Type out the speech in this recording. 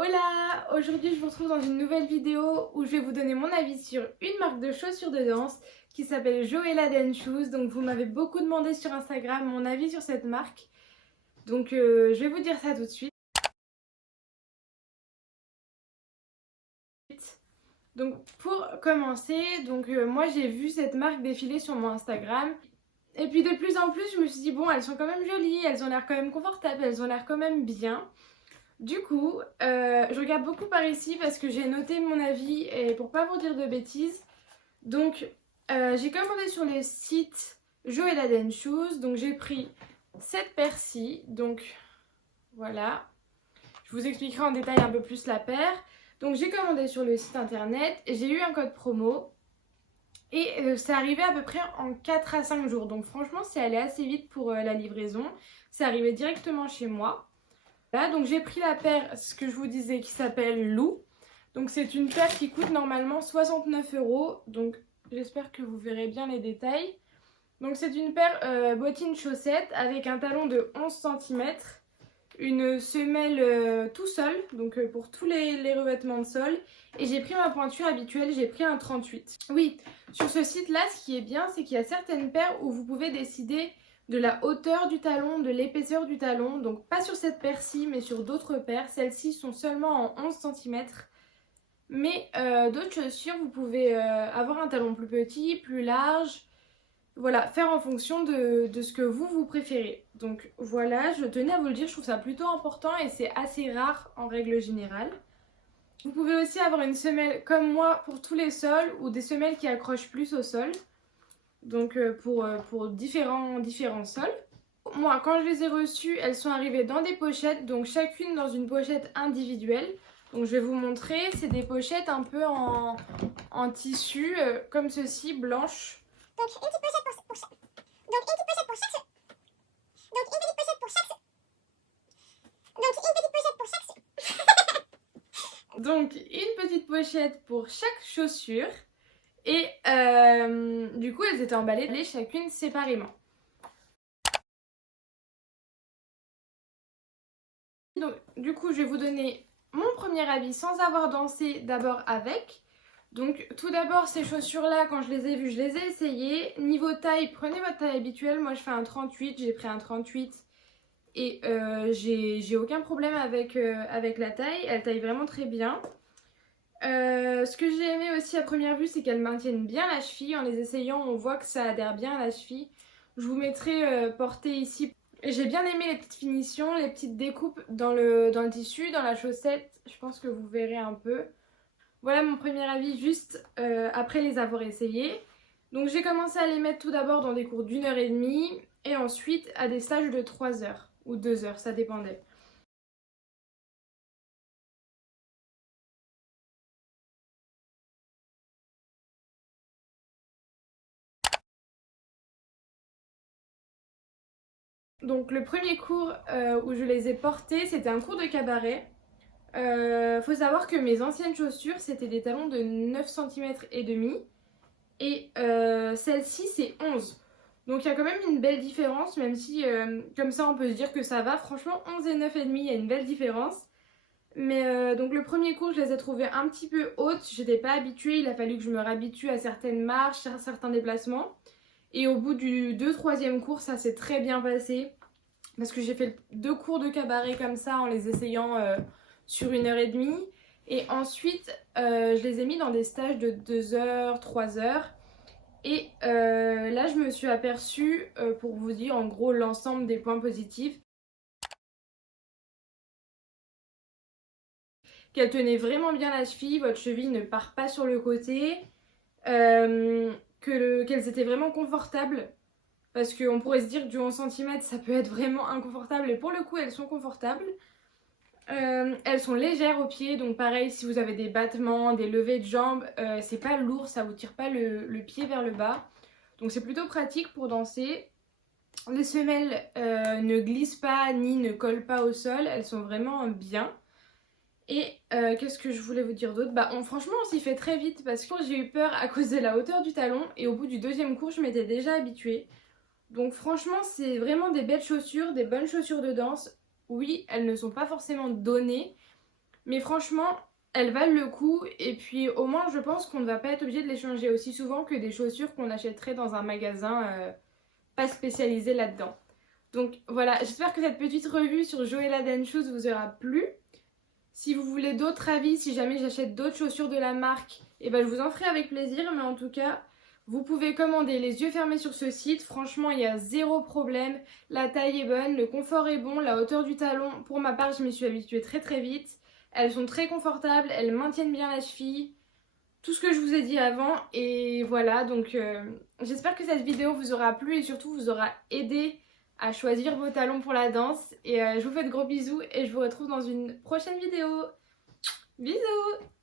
Hola! Aujourd'hui je vous retrouve dans une nouvelle vidéo où je vais vous donner mon avis sur une marque de chaussures de danse qui s'appelle Joella Dance Shoes. Donc vous m'avez beaucoup demandé sur Instagram mon avis sur cette marque. Donc je vais vous dire ça tout de suite. Donc pour commencer, moi j'ai vu cette marque défiler sur mon Instagram. Et puis de plus en plus je me suis dit bon, elles sont quand même jolies, elles ont l'air quand même confortables, elles ont l'air quand même bien. Du coup, je regarde beaucoup par ici parce que j'ai noté mon avis et pour pas vous dire de bêtises. Donc, j'ai commandé sur le site Joella Dance Shoes. Donc, j'ai pris cette paire-ci. Donc, voilà. Je vous expliquerai en détail un peu plus la paire. Donc, j'ai commandé sur le site internet et j'ai eu un code promo. Et c'est arrivé à peu près en 4 à 5 jours. Donc, franchement, c'est allé assez vite pour la livraison. C'est arrivé directement chez moi. Là, donc j'ai pris la paire, ce que je vous disais, qui s'appelle Lou. Donc c'est une paire qui coûte normalement 69 €. Donc j'espère que vous verrez bien les détails. Donc c'est une paire bottine chaussette avec un talon de 11 cm, une semelle tout seul, donc pour tous les revêtements de sol. Et j'ai pris ma pointure habituelle, j'ai pris un 38. Oui, sur ce site-là, ce qui est bien, c'est qu'il y a certaines paires où vous pouvez décider de la hauteur du talon, de l'épaisseur du talon. Donc pas sur cette paire-ci, mais sur d'autres paires. Celles-ci sont seulement en 11 cm. Mais d'autres chaussures, vous pouvez avoir un talon plus petit, plus large. Voilà, faire en fonction de ce que vous préférez. Donc voilà, je tenais à vous le dire, je trouve ça plutôt important et c'est assez rare en règle générale. Vous pouvez aussi avoir une semelle comme moi pour tous les sols ou des semelles qui accrochent plus au sol. Donc pour différents sols. Moi, quand je les ai reçues, elles sont arrivées dans des pochettes, donc chacune dans une pochette individuelle. Donc je vais vous montrer, c'est des pochettes un peu en tissu, comme ceci, blanches. Donc une petite pochette pour chaque. Donc une petite pochette pour chaque. Donc une petite pochette pour chaque. Donc une petite pochette pour chaque. Donc une petite pochette pour chaque chaussure. Et du coup, elles étaient emballées chacune séparément. Donc, du coup, je vais vous donner mon premier avis sans avoir dansé d'abord avec. Donc, tout d'abord, ces chaussures-là, quand je les ai vues, je les ai essayées. Niveau taille, prenez votre taille habituelle. Moi, je fais un 38, j'ai pris un 38 et j'ai aucun problème avec la taille. Elle taille vraiment très bien. Ce que j'ai aimé aussi à première vue, c'est qu'elles maintiennent bien la cheville. En les essayant, on voit que ça adhère bien à la cheville. Je vous mettrai portée ici. J'ai bien aimé les petites finitions, les petites découpes dans le tissu, dans la chaussette. Je pense que vous verrez un peu. Voilà mon premier avis juste après les avoir essayées. Donc j'ai commencé à les mettre tout d'abord dans des cours d'1 h 30 et ensuite à des stages de 3 heures ou 2 heures, ça dépendait. Donc le premier cours où je les ai portées, c'était un cours de cabaret. Faut savoir que mes anciennes chaussures, c'était des talons de 9 cm et demi. Et celle-ci, c'est 11. Donc il y a quand même une belle différence, même si comme ça on peut se dire que ça va. Franchement, 11 et 9,5, il y a une belle différence. Mais donc le premier cours, je les ai trouvées un petit peu hautes. J'étais pas habituée, il a fallu que je me réhabitue à certaines marches, à certains déplacements. Et au bout du 2-3e cours, ça s'est très bien passé. Parce que j'ai fait 2 cours de cabaret comme ça en les essayant sur 1 h 30. Et ensuite, je les ai mis dans des stages de 2 heures, 3 heures. Et là, je me suis aperçue, pour vous dire en gros l'ensemble des points positifs, qu'elle tenait vraiment bien la cheville, votre cheville ne part pas sur le côté, qu'elles étaient vraiment confortables. Parce qu'on pourrait se dire que du 11 cm, ça peut être vraiment inconfortable. Et pour le coup, elles sont confortables. Elles sont légères aux pieds, donc pareil, si vous avez des battements, des levées de jambes, c'est pas lourd, ça vous tire pas le pied vers le bas. Donc c'est plutôt pratique pour danser. Les semelles ne glissent pas ni ne collent pas au sol, elles sont vraiment bien. Et qu'est-ce que je voulais vous dire d'autre? Franchement, on s'y fait très vite parce que j'ai eu peur à cause de la hauteur du talon. Et au bout du 2e cours, je m'étais déjà habituée. Donc franchement, c'est vraiment des belles chaussures, des bonnes chaussures de danse. Oui, elles ne sont pas forcément données, Mais franchement, elles valent le coup. Et puis au moins, je pense qu'on ne va pas être obligé de les changer aussi souvent que des chaussures qu'on achèterait dans un magasin pas spécialisé là-dedans. Donc voilà, j'espère que cette petite revue sur Joëlla Den Shoes vous aura plu. Si vous voulez d'autres avis, si jamais j'achète d'autres chaussures de la marque, et ben je vous en ferai avec plaisir. Mais en tout cas, vous pouvez commander les yeux fermés sur ce site. Franchement, il y a zéro problème. La taille est bonne, le confort est bon, la hauteur du talon. Pour ma part, je m'y suis habituée très très vite. Elles sont très confortables, elles maintiennent bien la cheville. Tout ce que je vous ai dit avant. Et voilà, donc j'espère que cette vidéo vous aura plu et surtout vous aura aidé à choisir vos talons pour la danse. Et je vous fais de gros bisous et je vous retrouve dans une prochaine vidéo. Bisous!